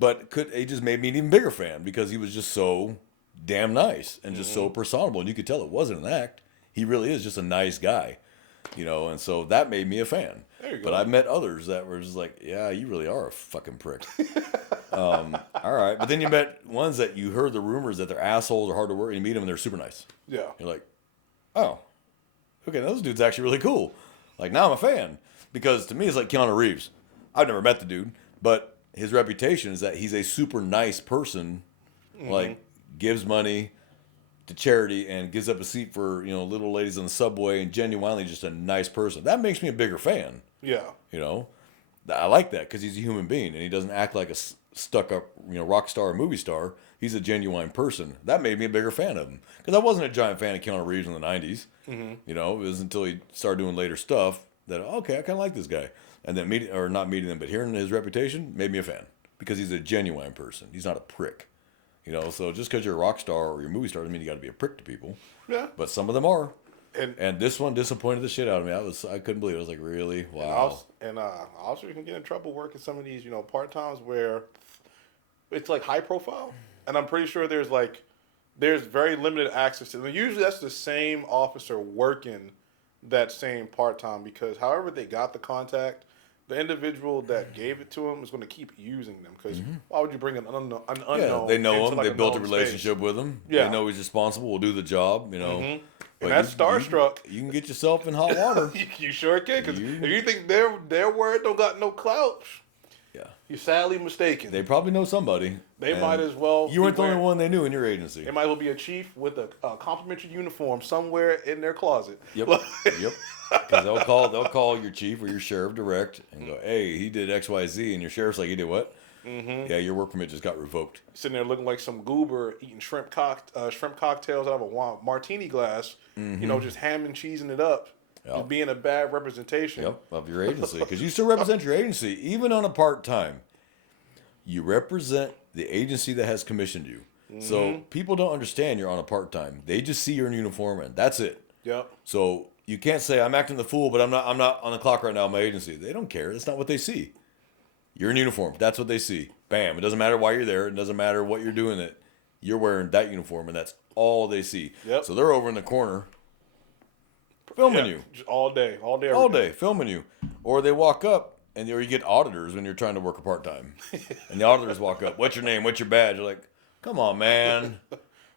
But he just made me an even bigger fan because he was just so damn nice and just so personable. And you could tell it wasn't an act. He really is just a nice guy, you know, and so that made me a fan. But I've met others that were just like, yeah, you really are a fucking prick. All right. But then you met ones that you heard the rumors that they're assholes or hard to work, and you meet them and they're super nice. Yeah. You're like, oh, okay, those dudes actually really cool. Like, now I'm a fan. Because to me, it's like Keanu Reeves. I've never met the dude, but his reputation is that he's a super nice person, like gives money to charity and gives up a seat for, you know, little ladies on the subway and genuinely just a nice person. That makes me a bigger fan. Yeah. You know, I like that because he's a human being and he doesn't act like a stuck up, you know, rock star or movie star. He's a genuine person. That made me a bigger fan of him because I wasn't a giant fan of Keanu Reeves in the 90s. Mm-hmm. You know, it was until he started doing later stuff that, okay, I kind of like this guy. And then not meeting him, but hearing his reputation made me a fan because he's a genuine person. He's not a prick, you know. So just because you're a rock star or you're a movie star doesn't mean you got to be a prick to people. Yeah. But some of them are. And this one disappointed the shit out of me. I couldn't believe it. I was like, really? Wow. And also you can get in trouble working some of these, you know, part times where it's like high profile, and I'm pretty sure there's very limited access to them. Usually that's the same officer working that same part time because however they got the contact. The individual that gave it to him is going to keep using them because why would you bring an unknown? Yeah, they know him. They built a relationship with him. Yeah. They know he's responsible. Will do the job. You know. And that's starstruck. You can get yourself in hot water. You sure can. Because if you think their word don't got no clout, you're sadly mistaken. They probably know somebody. They might as well. You weren't the only one they knew in your agency. They might as well be a chief with a complimentary uniform somewhere in their closet. Yep. Yep. Because they'll call your chief or your sheriff direct and go, hey, he did X, Y, Z, and your sheriff's like, he did what? Mm-hmm. Yeah, your work permit just got revoked. Sitting there looking like some goober eating shrimp cocktails out of a martini glass. Mm-hmm. You know, just ham and cheesing it up. Yep. Just being a bad representation. Yep, of your agency. Because you still represent your agency, even on a part-time. You represent the agency that has commissioned you. Mm-hmm. So people don't understand you're on a part-time. They just see you're in uniform, and that's it. Yep. So you can't say, I'm acting the fool, but I'm not on the clock right now in my agency. They don't care. That's not what they see. You're in uniform. That's what they see. Bam. It doesn't matter why you're there. It doesn't matter what you're doing. you're wearing that uniform, and that's all they see. Yep. So they're over in the corner filming you just all day, every all day, filming you. Or they walk up, or you get auditors when you're trying to work a part-time. And the auditors walk up, what's your name, what's your badge? You're like, come on, man.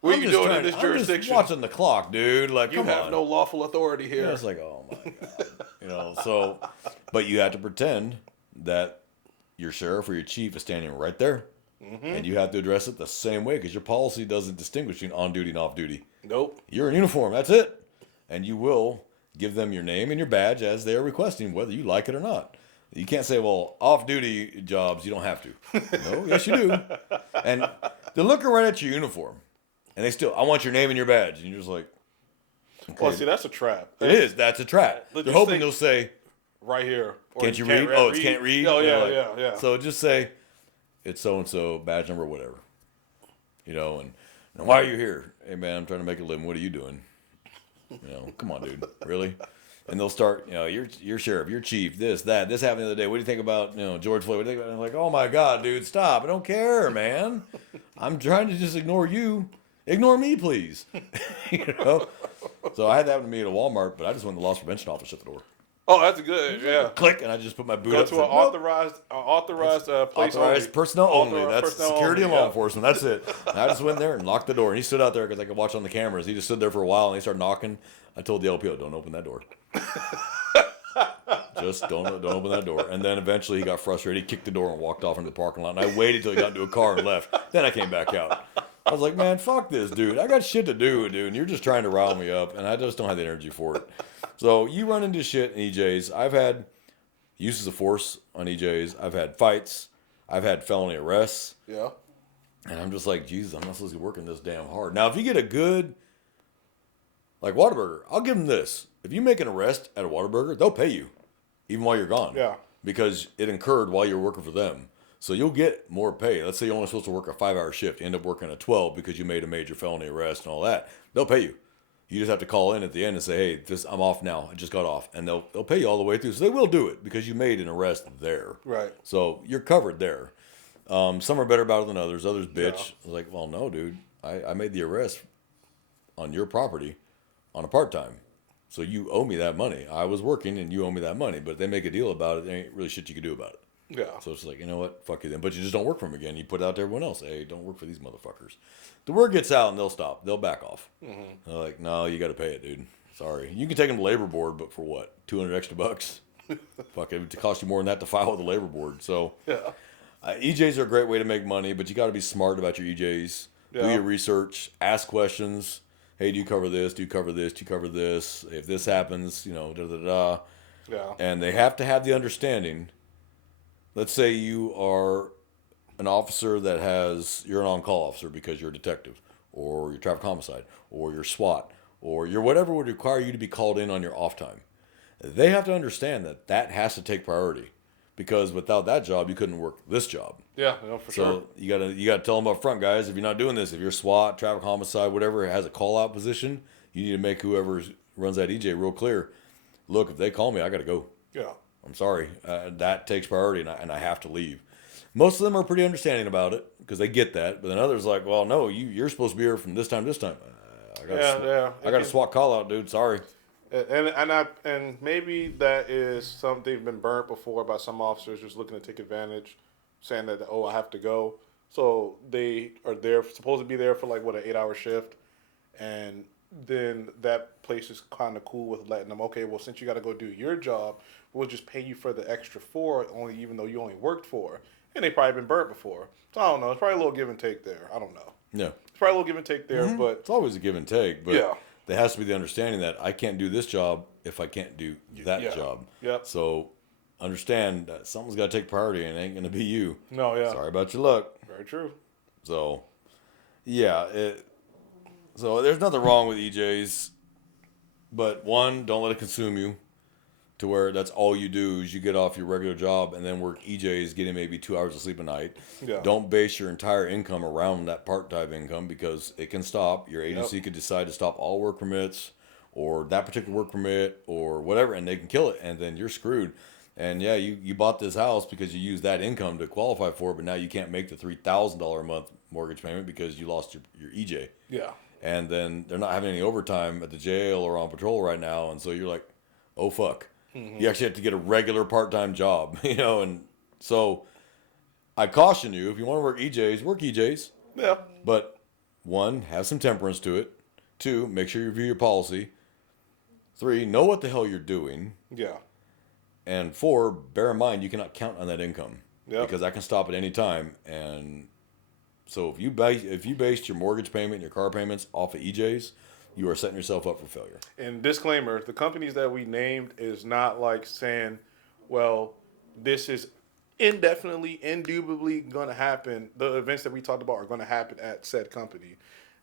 What are I'm you just doing in this I'm jurisdiction? just watching the clock, dude. Like, You come have on. no lawful authority here. Yeah, it's like, oh my God. So, but you have to pretend that your sheriff or your chief is standing right there. And you have to address it the same way because your policy doesn't distinguish between on duty and off duty. Nope. You're in uniform, that's it. And you will give them your name and your badge as they are requesting, whether you like it or not. You can't say, well, off duty jobs, you don't have to. No, yes, you do. And they're looking right at your uniform. And they still, I want your name and your badge. And you're just like, okay. Well, see, that's a trap. It is. That's a trap. But They're just hoping think- they'll say, Right here. Or can't you read? Oh, it's can't read? Oh, And yeah, they're like, yeah. So just say, it's so-and-so, badge number, whatever. And why are you here? Hey, man, I'm trying to make a living. What are you doing? Come on, dude. Really? And they'll start, you're sheriff, you're chief, this happened the other day. What do you think about, George Floyd? What do you think about? And I'm like, oh my God, dude, stop. I don't care, man. I'm trying to just ignore you. Ignore me, please. So I had that happen to me at a Walmart, but I just went to the loss prevention office, shut the door. Oh, that's good. Yeah. Click, and I just put my boot Go up. to an authorized place Authorized only. personnel only. Authorized That's personnel security only, and law yeah. enforcement. That's it. And I just went there and locked the door. And he stood out there because I could watch on the cameras. He just stood there for a while and he started knocking. I told the LPO, don't open that door. Just don't open that door. And then eventually he got frustrated. He kicked the door and walked off into the parking lot. And I waited till he got into a car and left. Then I came back out. I was like, man, fuck this, dude. I got shit to do, dude. And you're just trying to rile me up. And I just don't have the energy for it. So you run into shit in EJs. I've had uses of force on EJs. I've had fights. I've had felony arrests. Yeah. And I'm just like, Jesus, I'm not supposed to be working this damn hard. Now, if you get a good, like Whataburger, I'll give them this. If you make an arrest at a Whataburger, they'll pay you, even while you're gone. Yeah. Because it incurred while you're working for them. So you'll get more pay. Let's say you're only supposed to work a 5-hour shift. You end up working a 12 because you made a major felony arrest and all that. They'll pay you. You just have to call in at the end and say, hey, I'm off now. I just got off. And they'll pay you all the way through. So they will do it because you made an arrest there. Right. So you're covered there. Some are better about it than others. Others bitch. I was like, well, no, dude. I made the arrest on your property on a part-time. So you owe me that money. I was working and you owe me that money. But if they make a deal about it, there ain't really shit you can do about it. Yeah. So it's like, you know what? Fuck you then. But you just don't work for them again. You put it out to everyone else. Hey, don't work for these motherfuckers. The word gets out and they'll stop. They'll back off. Mm-hmm. They're like, no, you got to pay it, dude. Sorry. You can take them to labor board, but for what? $200 extra bucks? Fuck, it would cost you more than that to file with the labor board. So Yeah. EJs are a great way to make money, but you got to be smart about your EJs. Do Yeah. your research. Ask questions. Hey, do you cover this? Do you cover this? Do you cover this? If this happens, da-da-da-da. Yeah. And they have to have the understanding. Let's say you are an officer you're an on-call officer because you're a detective, or you're traffic homicide, or you're SWAT, or you're whatever would require you to be called in on your off time. They have to understand that has to take priority, because without that job, you couldn't work this job. Yeah, no, for So sure. you gotta tell them up front, guys. If you're not doing this, if you're SWAT, traffic homicide, whatever has a call out position, you need to make whoever runs that EJ real clear. Look, if they call me, I gotta go. Yeah. I'm sorry. That takes priority, and I have to leave. Most of them are pretty understanding about it because they get that. But then others like, well, no, you're supposed to be here from this time to this time. I got a SWAT call out, dude. Sorry. And maybe that is something they've been burnt before by some officers just looking to take advantage, saying that, oh, I have to go. So they are supposed to be there for like an 8-hour shift, and then that place is kind of cool with letting them, okay, well, since you got to go do your job, we'll just pay you for the extra 4, even though you only worked 4. And they probably been burnt before. So I don't know. It's probably a little give and take there. I don't know. Yeah. It's probably a little give and take there, but It's always a give and take, but Yeah. there has to be the understanding that I can't do this job if I can't do that Yeah. job. Yep. So understand that someone's got to take priority, and it ain't going to be you. no, yeah. Sorry about your luck. Very true. So, yeah. So there's nothing wrong with EJs, but one, don't let it consume you to where that's all you do is you get off your regular job and then work EJs, getting maybe 2 hours of sleep a night. Yeah. Don't base your entire income around that part-time income because it can stop. Your agency could decide to stop all work permits or that particular work permit or whatever, and they can kill it, and then you're screwed. And yeah, you bought this house because you used that income to qualify for it, but now you can't make the $3,000 a month mortgage payment because you lost your EJ. Yeah. And then they're not having any overtime at the jail or on patrol right now, and so you're like, oh fuck. You actually have to get a regular part-time job, and so I caution you, if you want to work EJs, work EJs. Yeah. But one, have some temperance to it. Two, make sure you review your policy. Three, know what the hell you're doing. Yeah. And four, bear in mind you cannot count on that income. Yep. Because that can stop at any time. And so if you based your mortgage payment and your car payments off of EJs, you are setting yourself up for failure. And disclaimer, the companies that we named is not like saying, well, this is indefinitely, indubitably going to happen. The events that we talked about are going to happen at said company.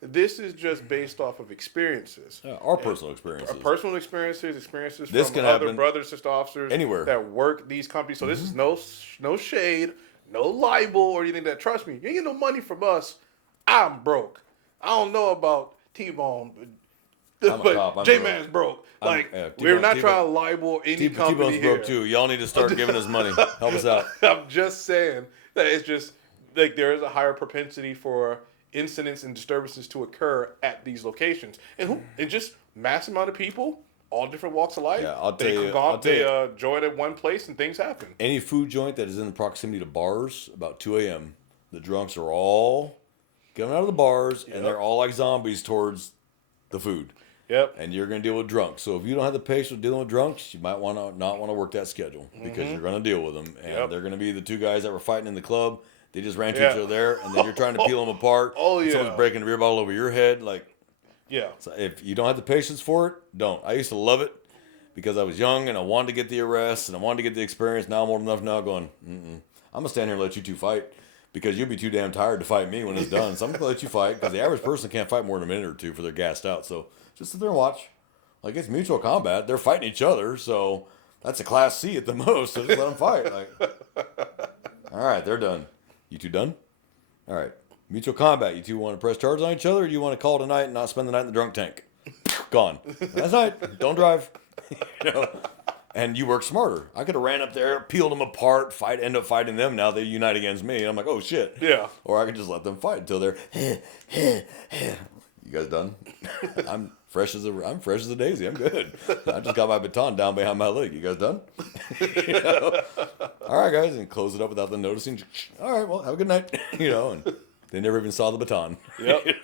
This is just based off of experiences. Yeah, our personal experiences. Our personal experiences This from can other happen brothers, sister officers anywhere that work these companies. So this is no shade, no libel or anything that, trust me, you ain't get no money from us. I'm broke. I don't know about T-Bone, but J-Man's broke. We're not trying to libel any company T-Bone's here. broke too. Y'all need to start giving us money. Help us out. I'm just saying that it's just like there is a higher propensity for incidents and disturbances to occur at these locations, and just mass amount of people, all different walks of life. Yeah, I'll tell you. They join at one place and things happen. Any food joint that is in proximity to bars about 2 a.m., the drunks are all coming out of the bars, and they're all like zombies towards the food. Yep. And you're going to deal with drunks. So if you don't have the patience with dealing with drunks, you might not want to work that schedule because you're going to deal with them. And they're going to be the two guys that were fighting in the club. They just ran to each other there, and then you're trying to peel them apart. Oh, yeah. Someone's breaking a beer bottle over your head. Yeah. So if you don't have the patience for it, don't. I used to love it because I was young and I wanted to get the arrest and I wanted to get the experience. Now I'm old enough now going, I'm going to stand here and let you two fight because you'll be too damn tired to fight me when it's done. So I'm going to let you fight because the average person can't fight more than a minute or two for they're gassed out. So just sit there and watch. Like, it's mutual combat. They're fighting each other, so that's a class C at the most. So just let them fight. All right, they're done. You two done? All right. Mutual combat. You two want to press charges on each other, or do you want to call tonight and not spend the night in the drunk tank? Gone. That's right. Don't drive. And you work smarter. I could have ran up there, peeled them apart, end up fighting them. Now they unite against me. I'm like, oh shit. Yeah. Or I could just let them fight until they're. You guys done? I'm fresh as a daisy. I'm good. I just got my baton down behind my leg. You guys done? All right, guys, and close it up without them noticing. All right, well, have a good night. And they never even saw the baton. Yep.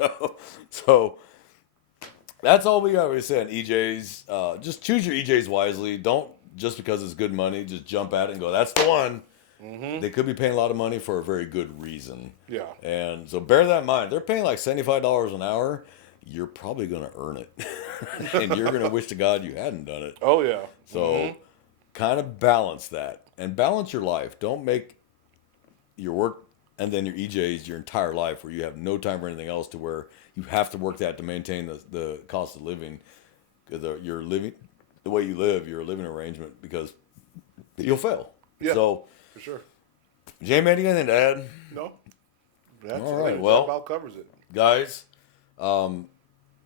So that's all we got to say on EJs. Just choose your EJs wisely. Don't just because it's good money, just jump at it and go, that's the one. They could be paying a lot of money for a very good reason. Yeah. And so bear that in mind. They're paying like $75 an hour. You're probably going to earn it. And you're going to wish to God you hadn't done it. Oh, yeah. So kind of balance that. And balance your life. Don't make your work and then your EJs your entire life where you have no time for anything else to where you have to work that to maintain the cost of living. You're living the way you live, your living arrangement, because you'll fail. Yeah. So, for sure. J-Man, you got anything to add? No. That's all right. Well, that about covers it. Guys,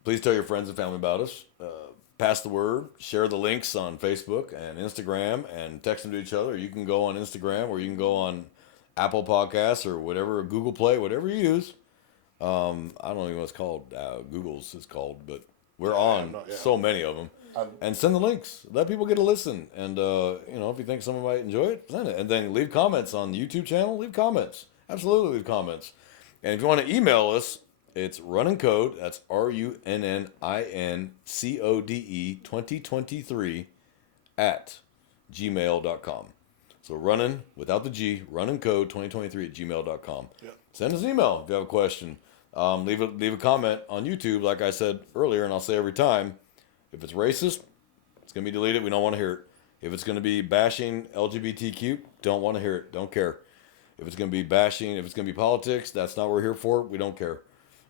please tell your friends and family about us. Pass the word. Share the links on Facebook and Instagram and text them to each other. You can go on Instagram or you can go on Apple Podcasts or whatever, Google Play, whatever you use. I don't know what it's called. Google's it's called, but we're on so many of them. And send the links. Let people get a listen. And, if you think someone might enjoy it, send it. And then leave comments on the YouTube channel. Leave comments. Absolutely leave comments. And if you want to email us, it's runnincode. That's RUNNINCODE 2023 at gmail.com. So running without the G, runnincode 2023 at gmail.com. Yep. Send us an email if you have a question. Leave a comment on YouTube, like I said earlier, and I'll say every time. If it's racist, it's going to be deleted. We don't want to hear it. If it's going to be bashing LGBTQ, don't want to hear it. Don't care. If it's going to be bashing, if it's going to be politics, that's not what we're here for. We don't care.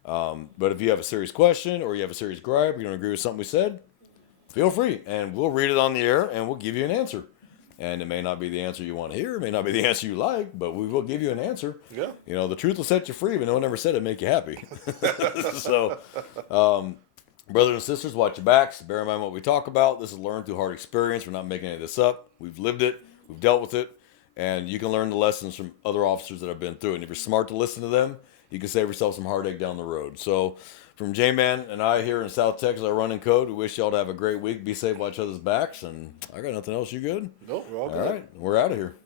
But if you have a serious question or you have a serious gripe, or you don't agree with something we said, feel free. And we'll read it on the air and we'll give you an answer. And it may not be the answer you want to hear. It may not be the answer you like, but we will give you an answer. Yeah. The truth will set you free, but no one ever said it'd make you happy. So, brothers and sisters, watch your backs. Bear in mind what we talk about. This is learned through hard experience. We're not making any of this up. We've lived it. who've dealt with it, and you can learn the lessons from other officers that have been through it. And if you're smart to listen to them, you can save yourself some heartache down the road. So, from J-Man and I here in South Texas, our running code, we wish y'all to have a great week. Be safe, watch others' backs, and I got nothing else. You good? Nope, we're all All good. right, we're out of here.